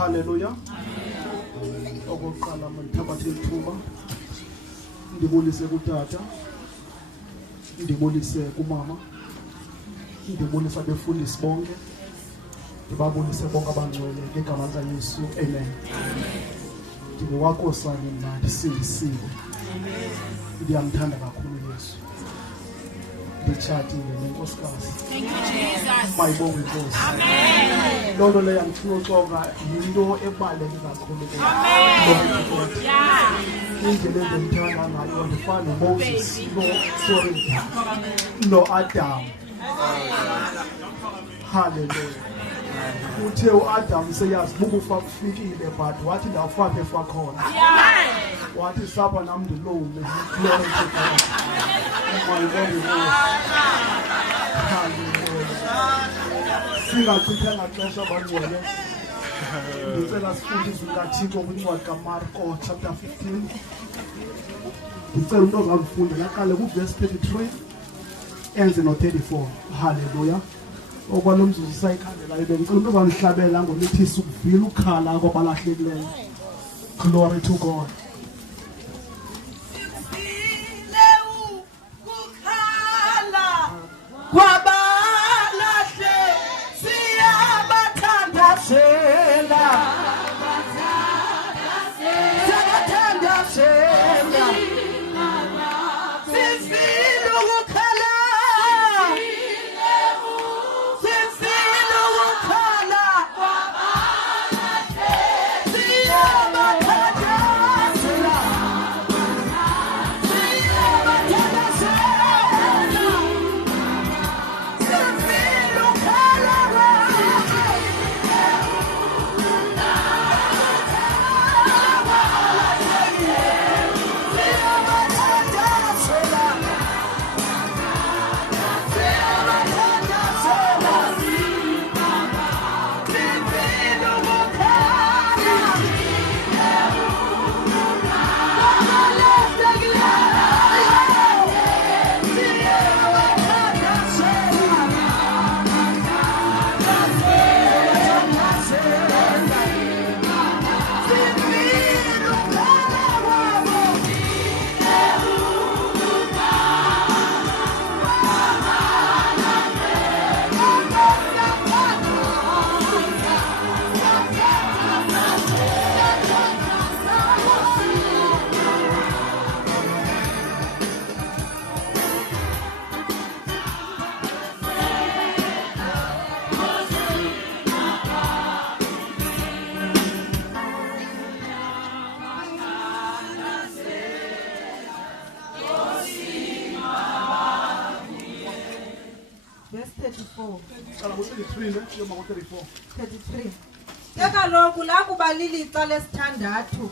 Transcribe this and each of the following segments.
Hallelujah. Okokuqala mandithabathe ithuba ndibulise kutata, ndibulise kumama, ndibulise abefundisi bonke, ndibabulise bonke abangcwele ngegama likaYesu. Amen. Ndingowankosana mna ndisindisiwe. Ndiyamthanda kakhulu Yesu. Nditshatile nenkosikazi. Thank you, Jesus. Mayibonge Nkosi. Amen. Loo nto leyo andifuna uxoka yinto ebaluleke kakhulu. Amen. Yeah. Indlela endimthanda ngayo ndifana noMoses, no-Adam. Hallelujah. Uthe uAdam seyazi bukufa kufikile but wathi ndawufaka efa khona. Wathi sapha nam ndilowume. Glory to God. Singachithanga xesha bangcwele. Ndicela sifunde izwi likaThixo kwincwadi kaMarko chapter 15. Ndicela umntu ozamfunda yaqale kuverse 33 enze no-34. Hallelujah. Okwalo mzuzu sayikhandelayo bengicela umntu ozamhlabela ngolithisa ukuvila ukhala kwabalahlekileyo. Glory to God. Kwabalahle siyabathandazela, siyabathandazela, sifile ukukhala, sifile ukukhala, kwabalahle siyabathandazela, Kaloku lakuba lilixa lesithandathu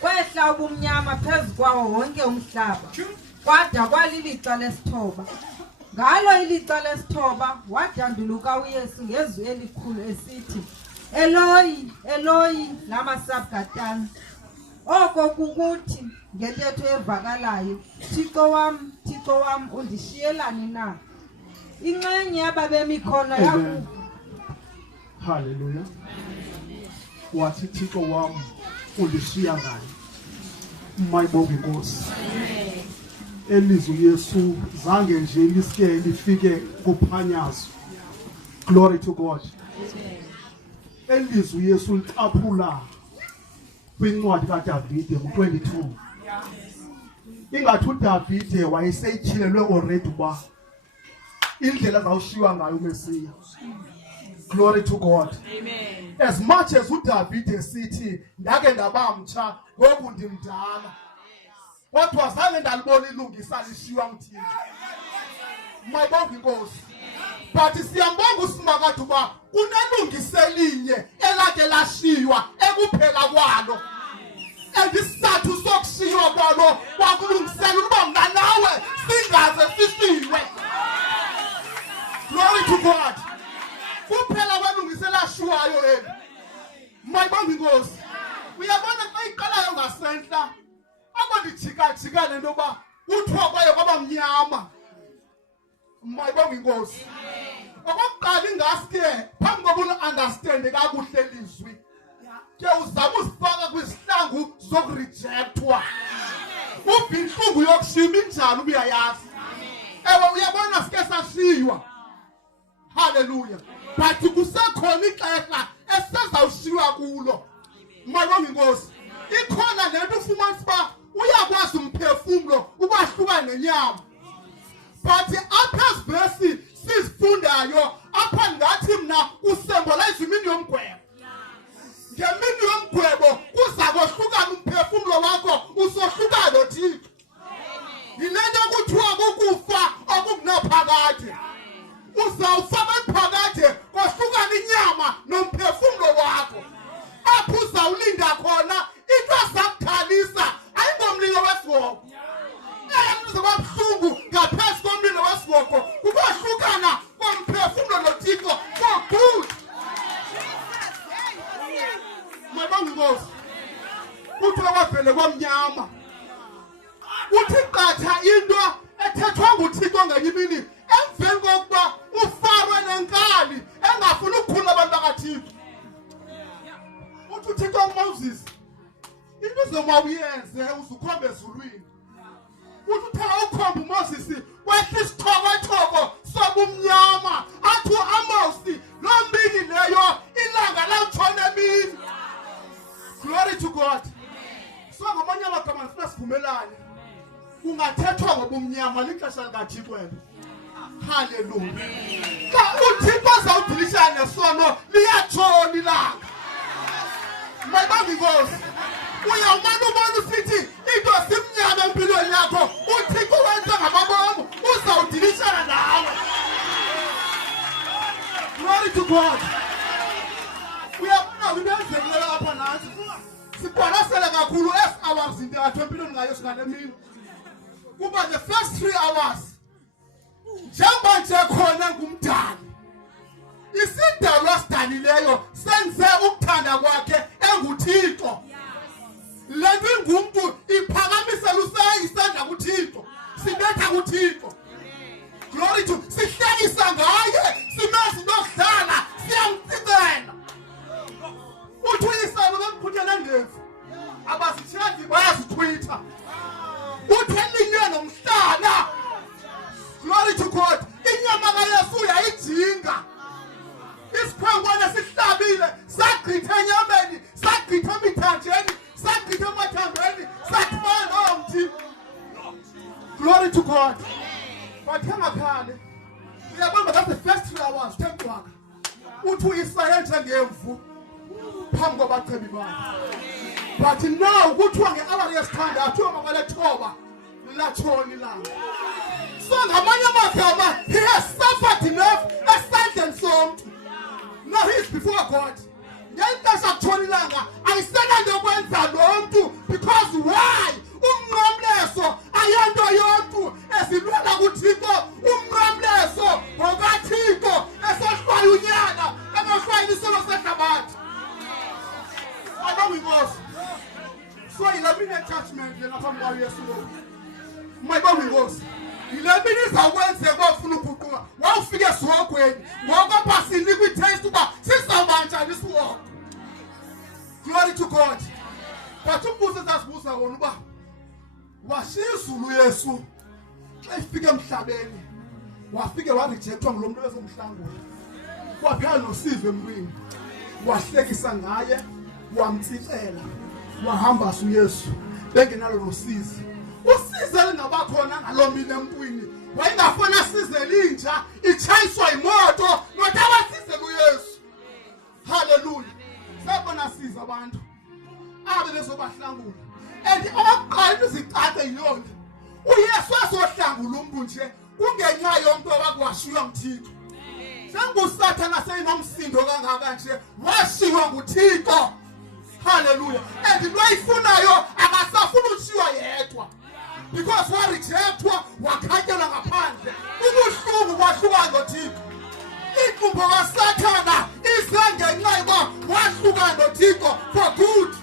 kwehla ubumnyama phezu kwawo wonke umhlaba kwada kwalilixa lesithoba. Ngalo ilixa lesithoba wadanduluka uYesu ngezwi elikhulu esithi, Eloyi, Eloyi, lama sabachthani. Oko kukuthi ngentetho evakalayo, Thixo wam, Thixo wam, undishiyelani na? Inxenye yababemi khona yaku. Hallelujah. Wathi Thixo wam undishiya ngani? Mayibonge Nkosi. Elizwi Yesu zange nje lisike lifike kuphanyazo. Glory to God. Elizwi Yesu licaphula kwincwadi kaDavide mu-22. Ingathi uDavide wayeseyitshilelwe already uba indlela zawushiywa ngayo uMesiya. Glory to God. Amen. As much as uDavide sithi ndake ndabamtsha ngoku ndimdala, kodwa zange ndalibona ilungisa lishiywa nguThixo. Mayibonge Inkosi. But siyambonga uSimakade uba unelungiselinye elake lashiywa ekuphela kwalo. Andisathu sokushiywa kwalo kwakulungisela ukuba mna nawe singaze sishiywe. Glory to God. Kuphela kwalungisela shiywayo eni. Mayibonge Inkosi. Uyabona xa iqalayo ngasentla abondijika-jika le nto yoba kuthiwa kwaye kwaba mnyama. Mayibonge Inkosi. Okokuqala ingaske phambi koba ulu-understande kakuhle lizwi ke uzama usifaka kwisihlangu zokurejectwa ubhi inhlungu yokushima injalo ubuyayazi ewe uyabona sike sashiywa haleluya but kusekhona ixesha esizawushiywa kulo mayibonga inkosi ikhona lento ufumanisa uba uyakwazi umphefumlo ukwahluka nenyama but apha esivesi sizifundayo apha ngathi mna usymbolize imini yomgwebo ngemini yomgwebo kuza kohlukana umphefumlo wakho usohluka lo Thixo yile nto kuthiwa kukufa okukunaphakade uzawufa phakade kohlukana inyama nomphefumlo wakho apho uzawulinda khona into zakukhalisa ayingomlilo wesiboko zababuhlungu ngaphezu komlilo wesiboko kukohlukana komphefumlo noThixo for good mabonga inkosi kuthiwa kwavele kwamnyama uthi qatha into ethethwa nguThixo ngenye imini emveni kokuba uFaro nenkali engafuni ukukhulula abantu bakaThixo uthi uThixo uMoses into uzomawuyenze uzukhombe ezulwini uthi uthela ukhomba uMoses kwehla isithoko sobumnyama athi uAmosi lo mbini leyo ilanga lawutshona emini glory to God so ngamanye amagama sifuna sivumelane kungathethwa ngobumnyama lixesha likaThixo haleluya xa uThixo azawudilishana nesono liyatshona ilanga mayibambe inkosi uyawumane ubona usithi into simnyama empilweni yakho uThixo wenza ngamabomo uzawudilishana nawe glory to God uyabona into enzekileyo apha nathi siqwalasele kakhulu hours intathu empilweni ngayo singale mini kuba the first 3 hours njengoba nje khona ngumdali isidalwa asidalileyo senze ukuthanda kwakhe enguThixo lento ingumntu iphakamisela isandla kuThixo sibetha kuThixo glory to sihlekisa ngaye simeza nokudlala siyamcicela uthi uyisana bemkhutshela ndevu abasithandi bayazitwitha uthi elinywe nomhlana glory to God inyama kaYesu uyayidinga isikhwangwana sihlabile sagqitha enyameni sagqitha emithanjeni sagqitha emathambeni sathwana nomthi glory to God but engakhale uyabona that the first 3 hours temkwaka uthi uyisaya njengemvu phambi kwabacebi bakhe but now kuthiwa nge-hour yesithandathu yomakwalethova latshona ilanga so ngamanye amagama he has suffered enough esandleni somntu now he is before God ngexesha kutshona ilanga ayisenanto yokwenza lo mntu because why umnqamleso ayonto yomntu esilwela kuThixo umnqamleso ngokaThixo esohlwayo unyana engahlwayo isolo sehlabathi abonga inkosi so ilamini attachment yena phambi kwaYesu mayibonga inkosi ilamini izawukwenzeka ofuna ukuguquka wawufika esihogweni ngoku basinika itaste uba sizawuba njani isihogo glory to God but umbuzo ezazibuza wona uba washiya izulu Yesu xa ifika emhlabeni wafike warejectwa ngulo muntu wezomhlangula kwaphela nosive emntwini wahlekisa ngaye wamtsicela wahamba uYesu bengenalo nosizi usize lingabakhona ngalomini emntwini wayengafuna size linja itshayiswa imoto notaba size uYesu haleluya sabona siza abantu abe bezobahlangula and oqala izicace yilonto uYesu asohlangula umuntu nje kungenxa yonke abakwashiywa nguThixo sengusathana seyinomsindo kangaka nje washiywa nguThixo haleluya and loyifunayo akasafuna ushiywa yedwa because warejectwa wakhatyelwa ngaphandle ubuhlungu kwahluka noThixo inkumbo kaSathana izengenxa yoba wahluka noThixo for good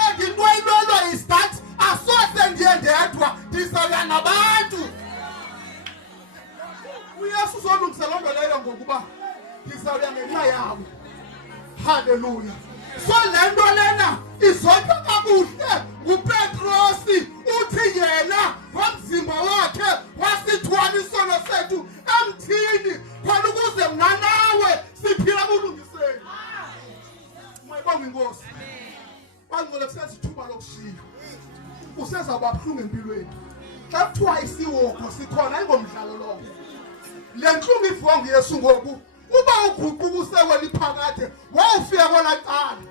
and into ayilwelwa is that asose ndiye ndedwa ndizawuya nabantu uYesu uzolungisa loo nto leyo ngokuba ndizawuya ngenxa yabo haleluya So le nto lena izonke kakuhle nguPetrosi uthi yena ngomzimba wakhe wasithwala isono sethu emthini khona ukuze mna nawe siphila kulungiseni. Mayibonge inkosi. Bangcwele kusezithuba lokushiywa. Usezaba buhlungu empilweni. Xa kuthiwa isiwoko sikhona ayingomdlalo lowo. Le ntlungu ivongo Yesu ngoku uba uguquka usewela iphakade wawufika kwela cala.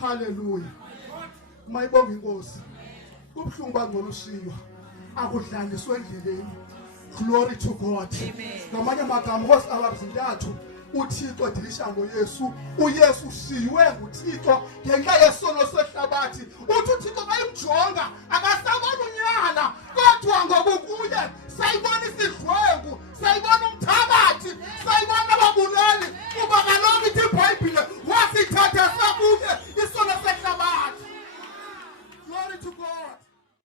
Hallelujah. Mayibonge inkosi. Kubuhlungu bangcwele ushiywa. Akudlaliswe endleleni. Glory to God. Ngamanye amagama Nkosi abazintathu uThixo dilishango Yesu, uYesu ushiywe nguThixo ngenxa yesono sehlabathi. Uthi uThixo bayimjonga akasabona unyana kodwa ngokukuye sayibona